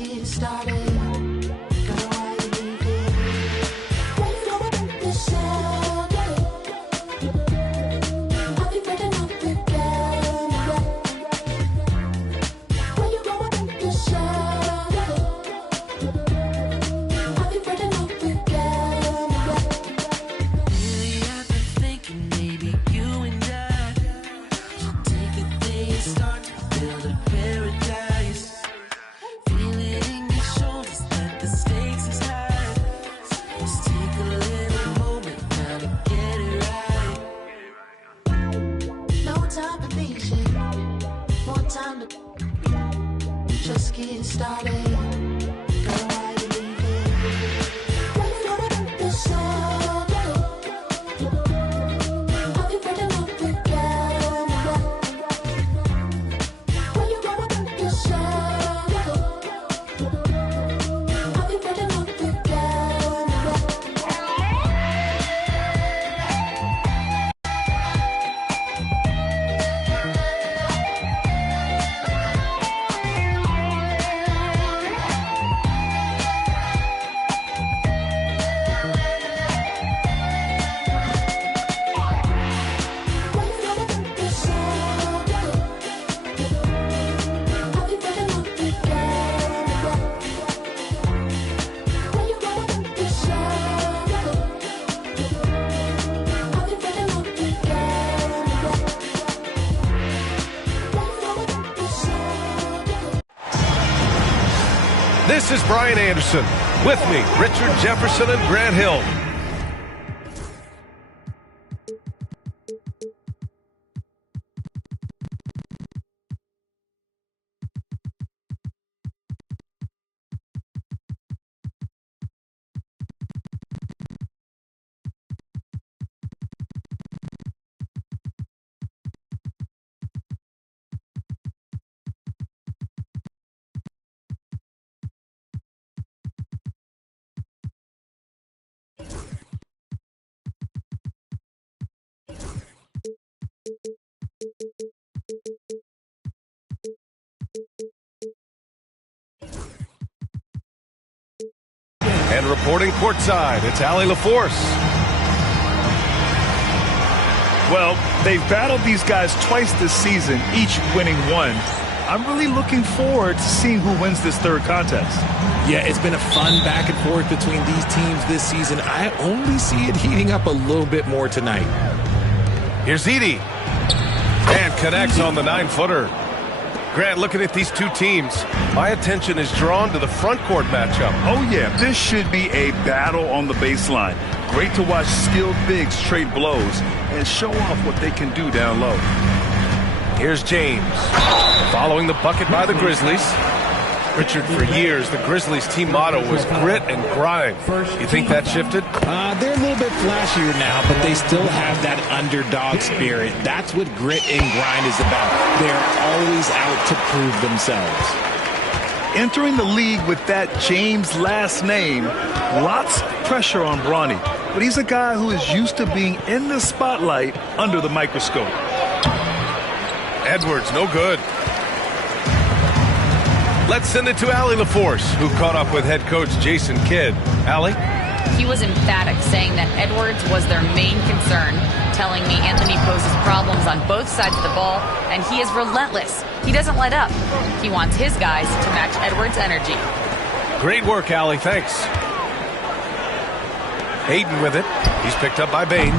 getting started. Girl, why you leaving? When you know about yourself, I'll be breaking up again. When you know about yourself, I'll be breaking up again. Lately I've been thinking maybe you and I should take a day and start to build a paradise. Feel it in your shoulders that the stakes is high. Let's take a little moment now to get it right. No time for patient, more time to just getting started. Girl, why you leaving? When you know about yourself, I'll be breaking up again. When you know about yourself, I'll be breaking up again. When you know about yourself, I'll be breaking up again. When you know about yourself, I'll be breaking up again. When you know about yourself. This is Brian Anderson. With me, Richard Jefferson and Grant Hill. And reporting courtside, it's Allie LaForce. Well, they've battled these guys twice this season, each winning one. I'm really looking forward to seeing who wins this third contest. Yeah, it's been a fun back and forth between these teams this season. I only see it heating up a little bit more tonight. Here's Edey. And connects on the 9-footer. Grant, looking at these two teams, my attention is drawn to the front court matchup. Oh, yeah, this should be a battle on the baseline. Great to watch skilled bigs trade blows and show off what they can do down low. Here's James. Following the bucket by the Grizzlies. Richard, for years, the Grizzlies' team motto was grit and grind. You think that shifted? They're a little bit flashier now, but they still have that underdog spirit. That's what grit and grind is about. They're always out to prove themselves. Entering the league with that James last name, lots of pressure on Bronny. But he's a guy who is used to being in the spotlight under the microscope. Edwards, no good. Let's send it to Allie LaForce, who caught up with head coach Jason Kidd. Allie? He was emphatic, saying that Edwards was their main concern, telling me Anthony poses problems on both sides of the ball, and he is relentless. He doesn't let up. He wants his guys to match Edwards' energy. Great work, Allie. Thanks. Hayden with it. He's picked up by Bane.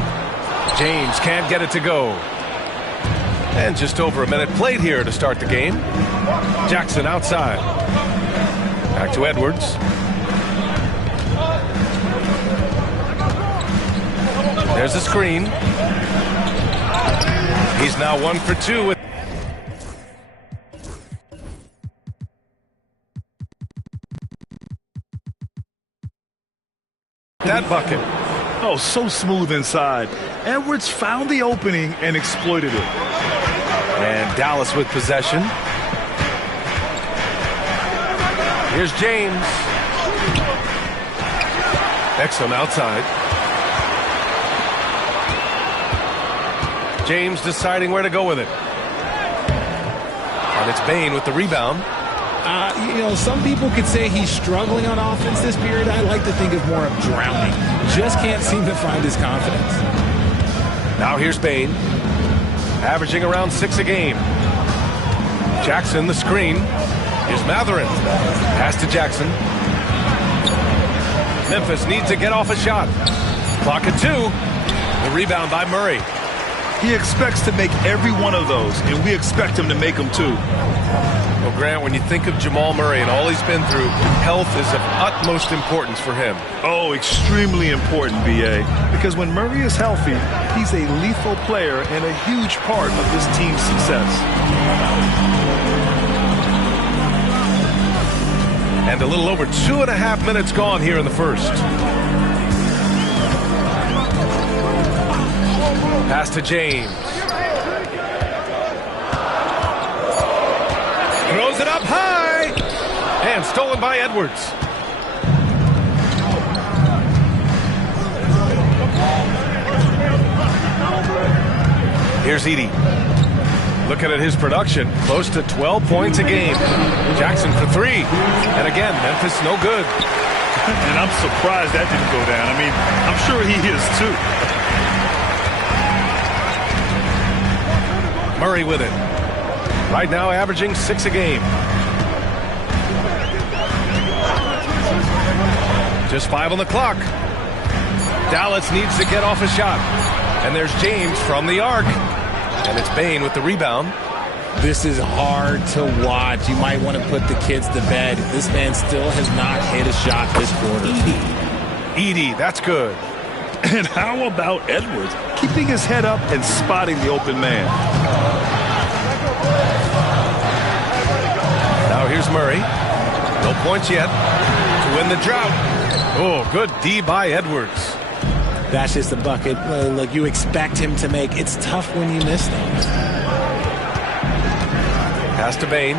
James can't get it to go. And just over a minute played here to start the game. Jackson outside. Back to Edwards. There's a screen. He's now 1 for 2 with that bucket. Oh, so smooth inside. Edwards found the opening and exploited it. And Dallas with possession. Here's James. Exum outside. James deciding where to go with it. And it's Bane with the rebound. Some people could say he's struggling on offense this period. I like to think of more of drowning. Just can't seem to find his confidence. Now here's Bane, averaging around 6 a game. Jackson, the screen. Here's Matherin. Pass to Jackson. Memphis needs to get off a shot. Clock at 2. The rebound by Murray. He expects to make every one of those, and we expect him to make them too. Well, Grant, when you think of Jamal Murray and all he's been through, health is of utmost importance for him. Oh, extremely important, B.A., because when Murray is healthy, he's a lethal player and a huge part of this team's success. And a little over 2.5 minutes gone here in the first. Pass to James. Throws it up high. And stolen by Edwards. Here's Edey. Looking at his production, close to 12 points a game. Jackson for 3. And again, Memphis no good. And I'm surprised that didn't go down. I mean, I'm sure he is too. Murray with it. Right now averaging 6 a game. Just 5 on the clock. Dallas needs to get off a shot. And there's James from the arc. And it's Bane with the rebound. This is hard to watch. You might want to put the kids to bed. This man still has not hit a shot this quarter. Edey, that's good. And how about Edwards? Keeping his head up and spotting the open man. Now here's Murray. No points yet to win the drought. Oh, good D by Edwards. That's just a bucket. Look, you expect him to make. It's tough when you miss those. Pass to Bane.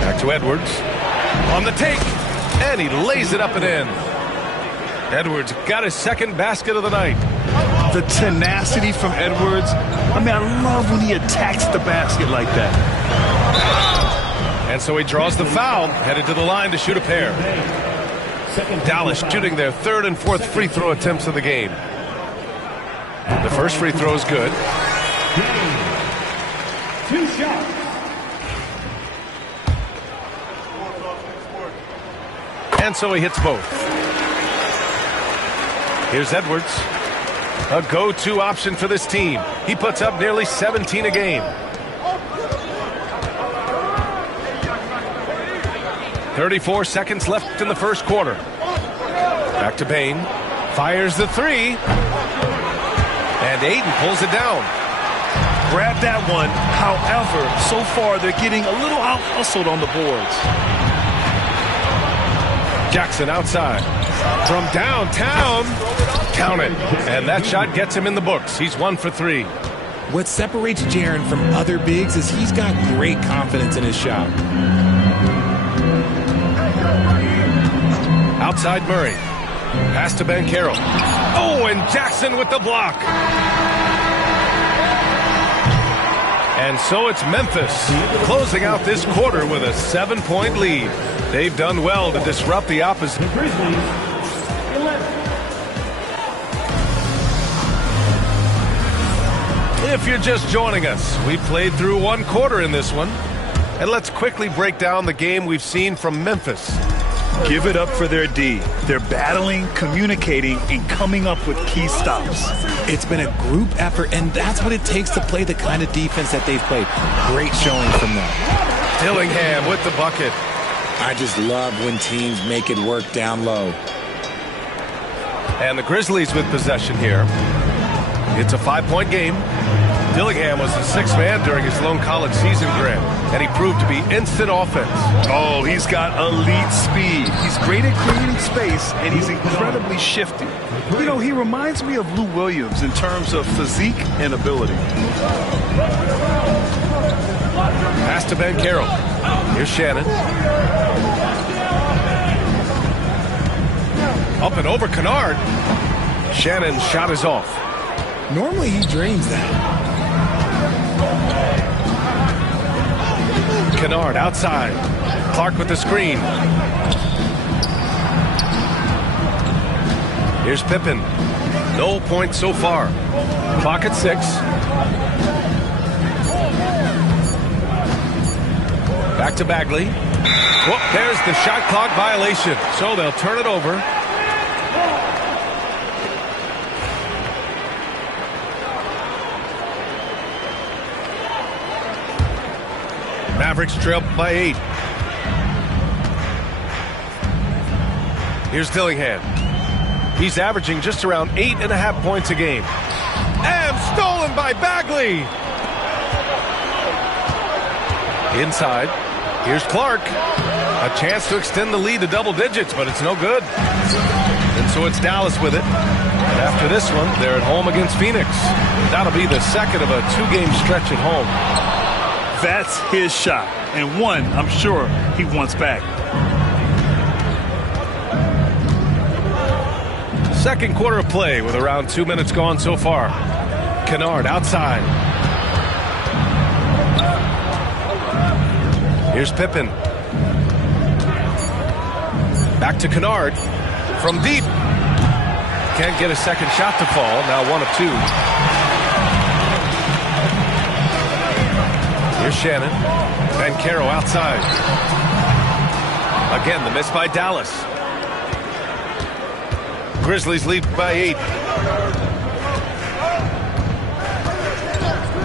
Back to Edwards. On the take. And he lays it up and in. Edwards got his second basket of the night. The tenacity from Edwards. I mean, I love when he attacks the basket like that. And so he draws the foul, headed to the line to shoot a pair. Dallas shooting their 3rd and 4th free throw attempts of the game. The first free throw is good. 2 shots. And so he hits both. Here's Edwards. A go-to option for this team. He puts up nearly 17 a game. 34 seconds left in the first quarter. Back to Bane. Fires the 3. And Ayton pulls it down. Grab that one. However, so far they're getting a little out-hustled on the boards. Jackson outside. From downtown. Count it. And that shot gets him in the books. He's 1 for 3. What separates Jaren from other bigs is he's got great confidence in his shot. Outside Murray. Pass to Banchero. Oh, and Jackson with the block. And so it's Memphis closing out this quarter with a 7-point lead. They've done well to disrupt the opposition. If you're just joining us, we played through 1 quarter in this one. And let's quickly break down the game we've seen from Memphis. Give it up for their D. They're battling, communicating, and coming up with key stops. It's been a group effort, and that's what it takes to play the kind of defense that they've played. Great showing from them. Dillingham with the bucket. I just love when teams make it work down low. And the Grizzlies with possession here. It's a 5-point game. Dillingham was the 6th man during his lone college season, Grant, and he proved to be instant offense. Oh, he's got elite speed. He's great at creating space, and he's incredibly shifty. You know, he reminds me of Lou Williams in terms of physique and ability. Pass to Banchero. Here's Shannon. Up and over Kennard. Shannon's shot is off. Normally he drains that. Kennard outside. Clark with the screen. Here's Pippen. No points so far. Clock at 6. Back to Bagley. Whoop, there's the shot clock violation. So they'll turn it over. Mavericks trail by 8. Here's Dillingham. He's averaging just around 8.5 points a game. And stolen by Bagley. Inside. Here's Clark. A chance to extend the lead to double digits, but it's no good. And so it's Dallas with it. And after this one, they're at home against Phoenix. That'll be the second of a 2-game stretch at home. That's his shot, and one I'm sure he wants back. Second quarter of play with around 2 minutes gone so far. Kennard outside. Here's Pippen. Back to Kennard. From deep. Can't get a second shot to fall. Now 1 of 2. Here's Shannon. Banchero outside. Again, the miss by Dallas. Grizzlies lead by 8.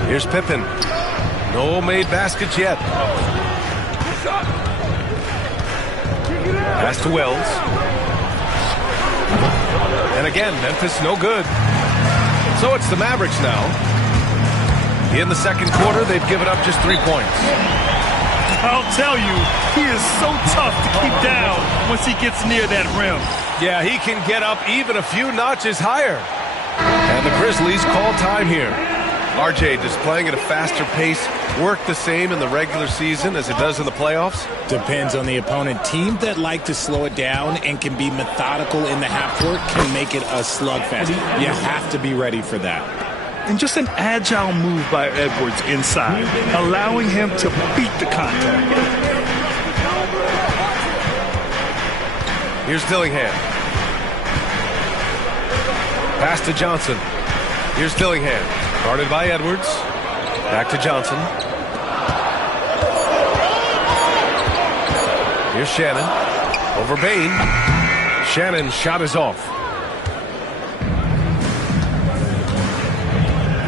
Here's Pippen. No made baskets yet. Pass to Wells. And again, Memphis no good. So it's the Mavericks now. In the second quarter, they've given up just 3 points. I'll tell you, he is so tough to keep down once he gets near that rim. Yeah, he can get up even a few notches higher. And the Grizzlies call time here. RJ displaying at a faster pace, work the same in the regular season as it does in the playoffs? Depends on the opponent. Teams that like to slow it down and can be methodical in the half court can make it a slugfest. You have to be ready for that. And just an agile move by Edwards inside, allowing him to beat the contact. Here's Dillingham. Pass to Johnson. Here's Dillingham. Guarded by Edwards. Back to Johnson. Here's Shannon. Over Bain. Shannon's shot is off.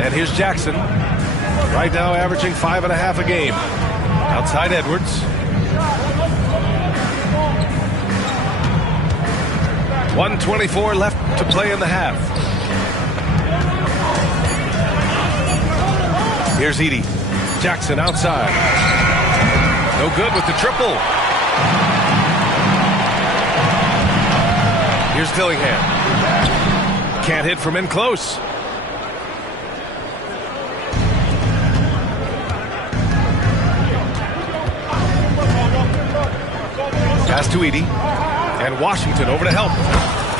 And here's Jackson. Right now averaging 5.5 a game. Outside Edwards. 1:24 left to play in the half. Here's Edey. Jackson outside. No good with the triple. Here's Dillingham. Can't hit from in close. Pass to Edey. And Washington over to help.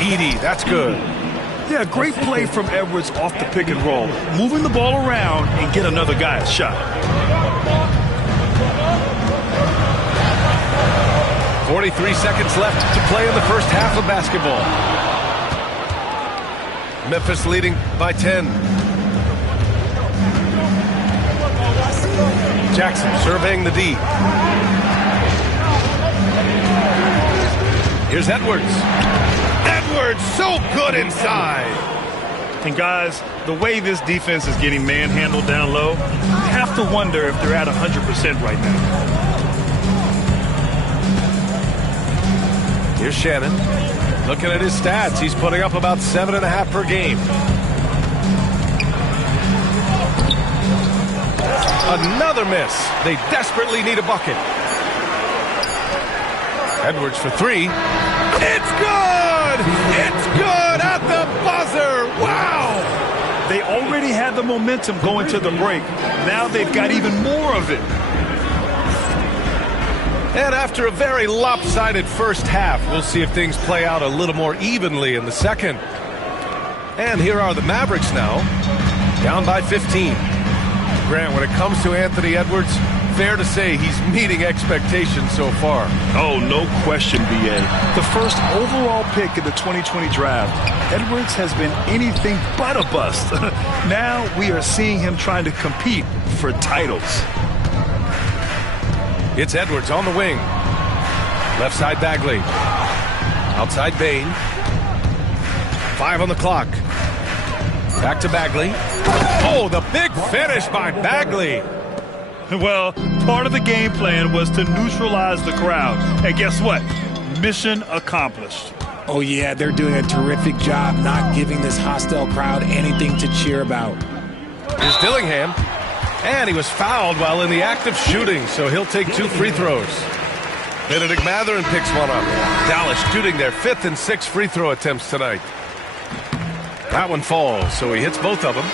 Edey, that's good. Yeah, great play from Edwards off the pick and roll. Moving the ball around and get another guy a shot. 43 seconds left to play in the first half of basketball. Memphis leading by 10. Jackson surveying the D. Here's Edwards. Edwards so good inside. And guys, the way this defense is getting manhandled down low, you have to wonder if they're at 100% right now. Here's Shannon. Looking at his stats, he's putting up about 7.5 per game. Another miss. They desperately need a bucket. Edwards for 3. It's good! It's good at the buzzer! Wow! They already had the momentum going to the break. Now they've got even more of it. And after a very lopsided first half, we'll see if things play out a little more evenly in the second. And here are the Mavericks now. Down by 15. Grant, when it comes to Anthony Edwards, fair to say he's meeting expectations so far. Oh, no question, B.A. The first overall pick in the 2020 draft, Edwards has been anything but a bust. Now we are seeing him trying to compete for titles. It's Edwards on the wing. Left side Bagley. Outside Bane. 5 on the clock. Back to Bagley. Oh, the big finish by Bagley. Well, part of the game plan was to neutralize the crowd. And guess what? Mission accomplished. Oh, yeah, they're doing a terrific job not giving this hostile crowd anything to cheer about. Here's Dillingham. And he was fouled while in the act of shooting, so he'll take 2 free throws. Benedict Mathurin picks one up. Dallas shooting their 5th and 6th free throw attempts tonight. That one falls, so he hits both of them.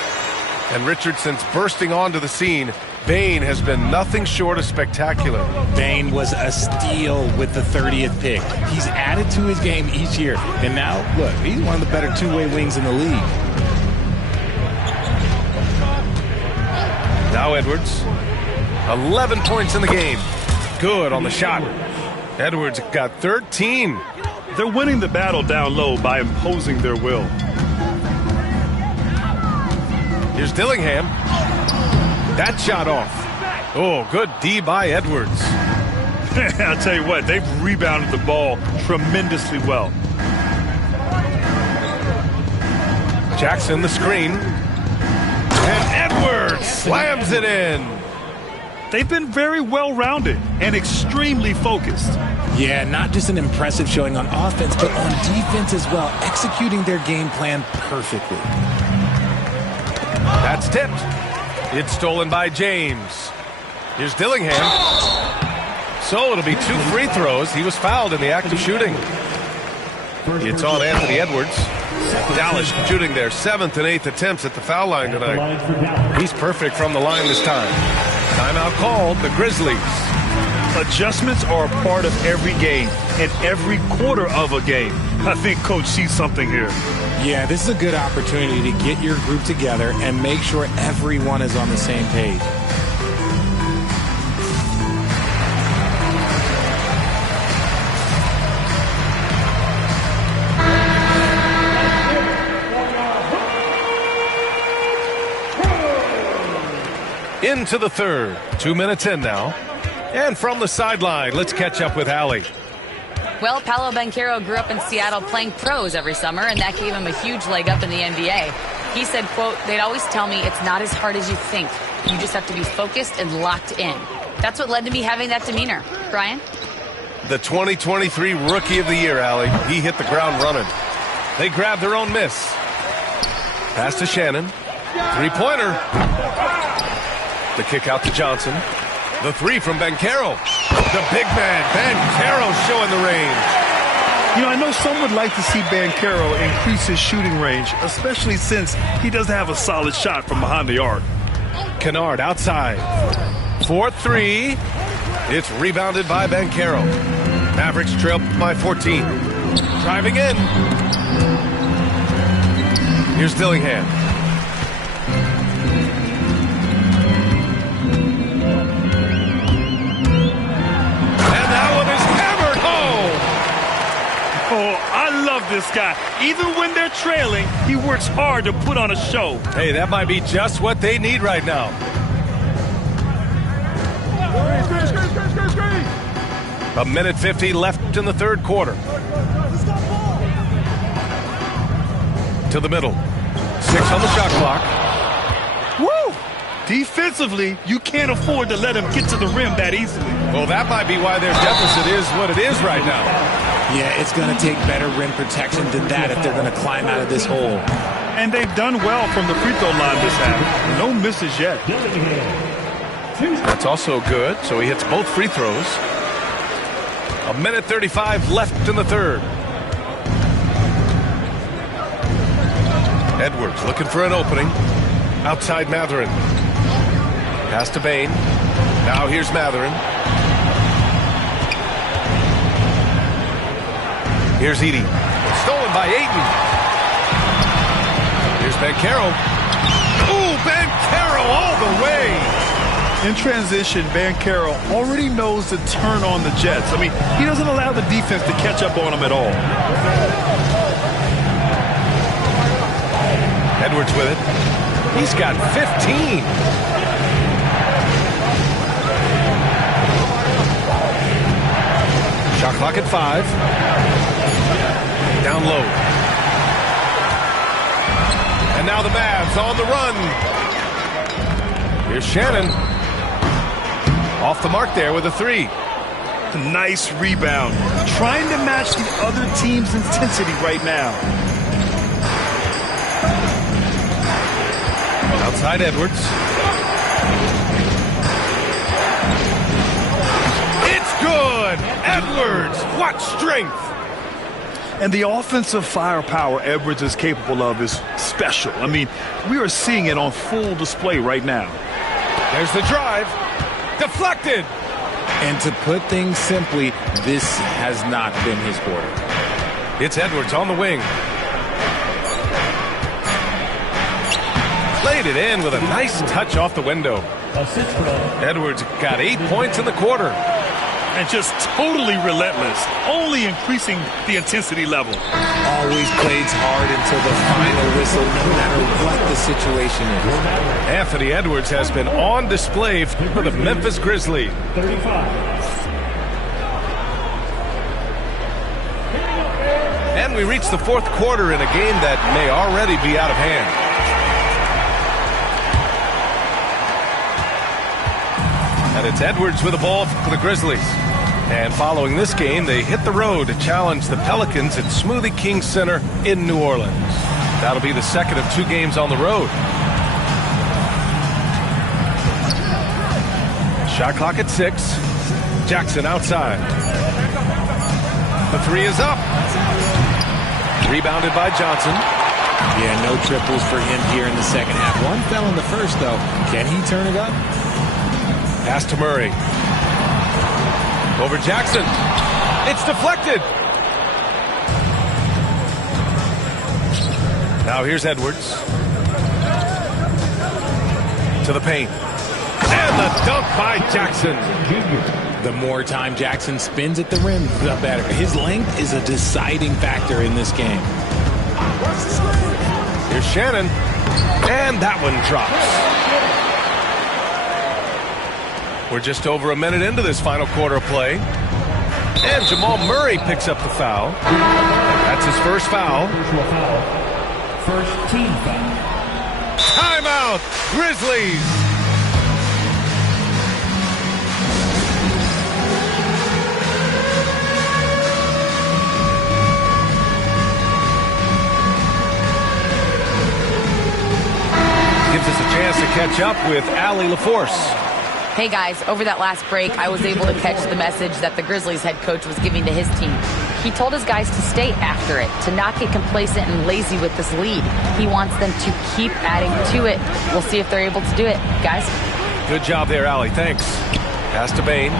And Richardson's bursting onto the scene. Bane has been nothing short of spectacular. Bane was a steal with the 30th pick. He's added to his game each year. And now, look, he's one of the better two-way wings in the league. Now Edwards. 11 points in the game. Good on the shot. Edwards got 13. They're winning the battle down low by imposing their will. Here's Dillingham. That shot off. Oh, good D by Edwards. I'll tell you what, they've rebounded the ball tremendously well. Jackson the screen. And Edwards slams it in. They've been very well-rounded and extremely focused. Yeah, not just an impressive showing on offense, but on defense as well, executing their game plan perfectly. That's tipped. It's stolen by James. Here's Dillingham. So it'll be 2 free throws. He was fouled in the act of shooting. It's on Anthony Edwards. Dallas shooting their 7th and 8th attempts at the foul line tonight. He's perfect from the line this time. Timeout called, the Grizzlies. Adjustments are a part of every game and every quarter of a game. I think Coach sees something here. Yeah, this is a good opportunity to get your group together and make sure everyone is on the same page. Into the third. 2 minutes in now. And from the sideline, let's catch up with Allie. Well, Paolo Banchero grew up in Seattle playing pros every summer, and that gave him a huge leg up in the NBA. He said, quote, "They'd always tell me it's not as hard as you think. You just have to be focused and locked in." That's what led to me having that demeanor. Brian? The 2023 Rookie of the Year, Allie. He hit the ground running. They grabbed their own miss. Pass to Shannon. Three-pointer. The kick out to Johnson. The 3 from Banchero. The big man, Banchero, showing the range. You know, I know some would like to see Banchero increase his shooting range, especially since he doesn't have a solid shot from behind the arc. Kennard outside. 4-3. It's rebounded by Banchero. Mavericks trail by 14. Driving in. Here's Dillingham. This guy, even when they're trailing, he works hard to put on a show. Hey, that might be just what they need right now. A minute 50 left in the third quarter. To the middle. 6 on the shot clock. Woo! Defensively, you can't afford to let him get to the rim that easily. Well, that might be why their deficit is what it is right now. Yeah, it's going to take better rim protection than that if they're going to climb out of this hole. And they've done well from the free throw line this half. No misses yet. That's also good, so he hits both free throws. A minute 35 left in the third. Edwards looking for an opening. Outside Mathurin. Pass to Bane. Now here's Mathurin. Here's Edey. Stolen by Ayton. Here's Banchero. Ooh, Banchero all the way. In transition, Banchero already knows to turn on the Jets. I mean, he doesn't allow the defense to catch up on him at all. Edwards with it. He's got 15. Shot clock at 5. Down low. And now the Mavs on the run. Here's Shannon. Off the mark there with a 3. Nice rebound. Trying to match the other team's intensity right now. Outside Edwards. It's good! Edwards! What strength! And the offensive firepower Edwards is capable of is special. I mean, we are seeing it on full display right now. There's the drive. Deflected! And to put things simply, this has not been his quarter. It's Edwards on the wing. Played it in with a nice touch off the window. Edwards got 8 points in the quarter. And just totally relentless, only increasing the intensity level. Always plays hard until the final whistle, no matter what the situation is. Anthony Edwards has been on display for the Memphis Grizzlies. 35. And we reach the fourth quarter in a game that may already be out of hand. And it's Edwards with the ball for the Grizzlies. And following this game, they hit the road to challenge the Pelicans at Smoothie King Center in New Orleans. That'll be the second of 2 games on the road. Shot clock at 6. Jackson outside. The 3 is up. Rebounded by Johnson. Yeah, no triples for him here in the second half. One fell in the first, though. Can he turn it up? Pass to Murray. Over Jackson. It's deflected. Now here's Edwards. To the paint. And the dunk by Jackson. The more time Jackson spins at the rim, the better. His length is a deciding factor in this game. Here's Shannon. And that one drops. We're just over a minute into this final quarter of play. And Jamal Murray picks up the foul. That's his first foul. First team foul. Timeout, Grizzlies. Gives us a chance to catch up with Allie LaForce. Hey guys, over that last break, I was able to catch the message that the Grizzlies head coach was giving to his team. He told his guys to stay after it, to not get complacent and lazy with this lead. He wants them to keep adding to it. We'll see if they're able to do it. Guys? Good job there, Allie. Thanks. Pass to Bane.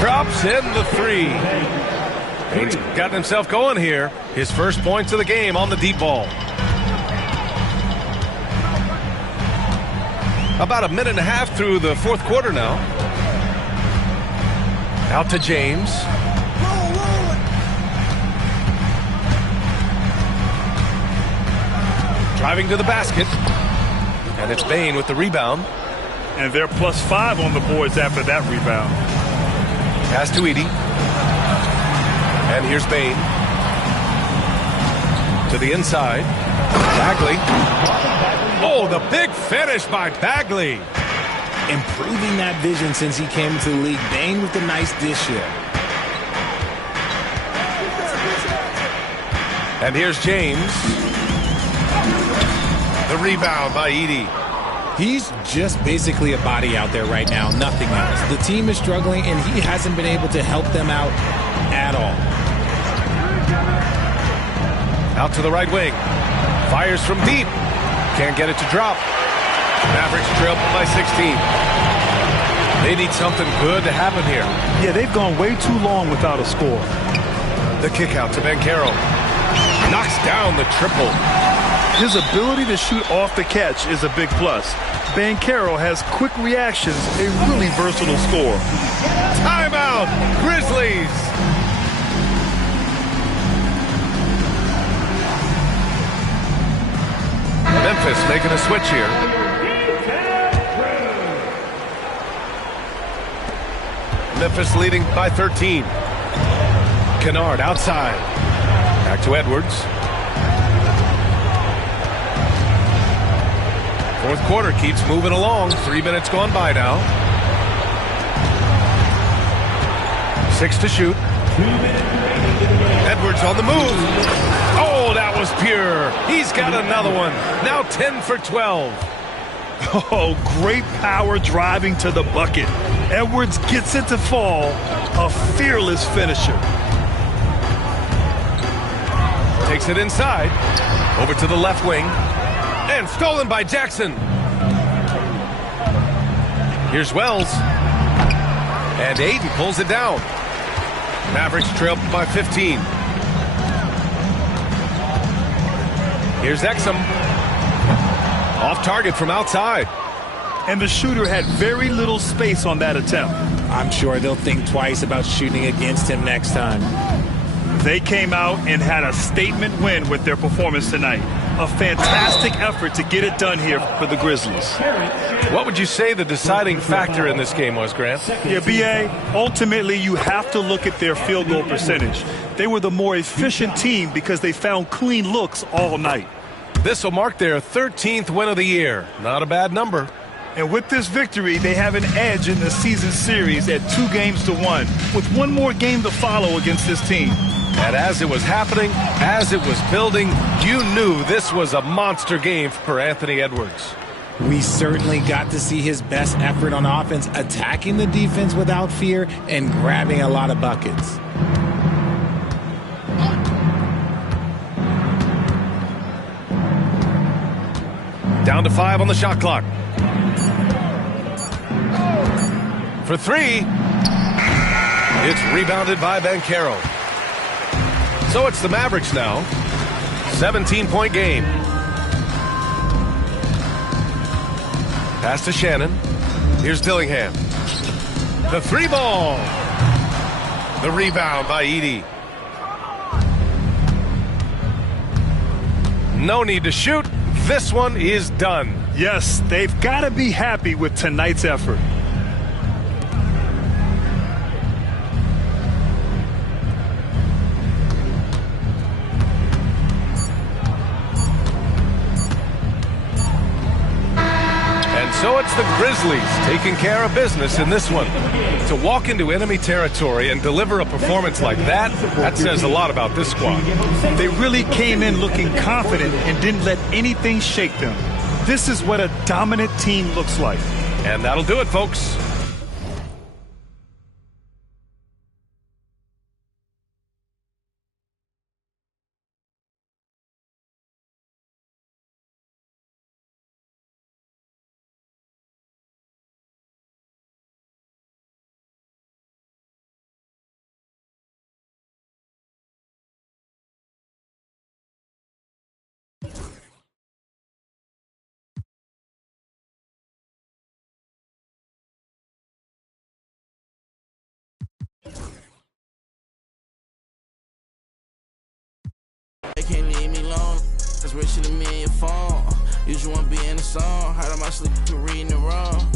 Drops in the 3. Bane's gotten himself going here. His first points of the game on the deep ball. About a minute and a half through the fourth quarter now. Out to James. Driving to the basket. And it's Bane with the rebound. And they're +5 on the boards after that rebound. Pass to Edey. And here's Bane. To the inside. Bagley. Oh, the big finish by Bagley. Improving that vision since he came to the league. Bane with a nice dish here. And here's James. The rebound by Edey. He's just basically a body out there right now, nothing else. The team is struggling, and he hasn't been able to help them out at all. Out to the right wing. Fires from deep. Can't get it to drop. Mavericks trail by 16. They need something good to happen here. Yeah, they've gone way too long without a score. The kick out to Banchero. Knocks down the triple. His ability to shoot off the catch is a big plus. Banchero has quick reactions, a really versatile scorer. Timeout, Grizzlies. Memphis making a switch here. Memphis leading by 13. Kennard outside. Back to Edwards. Fourth quarter keeps moving along. 3 minutes gone by now. 6 to shoot. Edwards on the move. Oh, that was pure. He's got another one. Now 10 for 12. Oh, great power driving to the bucket. Edwards gets it to fall. A fearless finisher. Takes it inside. Over to the left wing. And stolen by Jackson. Here's Wells. And Ayton pulls it down. Mavericks trail by 15. Here's Exum. Off target from outside. And the shooter had very little space on that attempt. I'm sure they'll think twice about shooting against him next time. They came out and had a statement win with their performance tonight. A fantastic effort to get it done here for the Grizzlies. What would you say the deciding factor in this game was, Grant? Yeah, B.A., ultimately you have to look at their field goal percentage. They were the more efficient team because they found clean looks all night. This will mark their 13th win of the year. Not a bad number. And with this victory, they have an edge in the season series at 2-1, with one more game to follow against this team. And as it was happening, as it was building, you knew this was a monster game for Anthony Edwards. We certainly got to see his best effort on offense, attacking the defense without fear and grabbing a lot of buckets. Down to 5 on the shot clock. For 3. It's rebounded by Banchero. So it's the Mavericks now. 17-point game. Pass to Shannon. Here's Dillingham. The 3 ball. The rebound by Edey. No need to shoot. This one is done. Yes, they've got to be happy with tonight's effort. So it's the Grizzlies taking care of business in this one. To walk into enemy territory and deliver a performance like that, that says a lot about this squad. They really came in looking confident and didn't let anything shake them. This is what a dominant team looks like. And that'll do it, folks. They can't leave me alone. That's richer than me and your phone. Usually want to be in the song. Heard on my sleep, reading it wrong.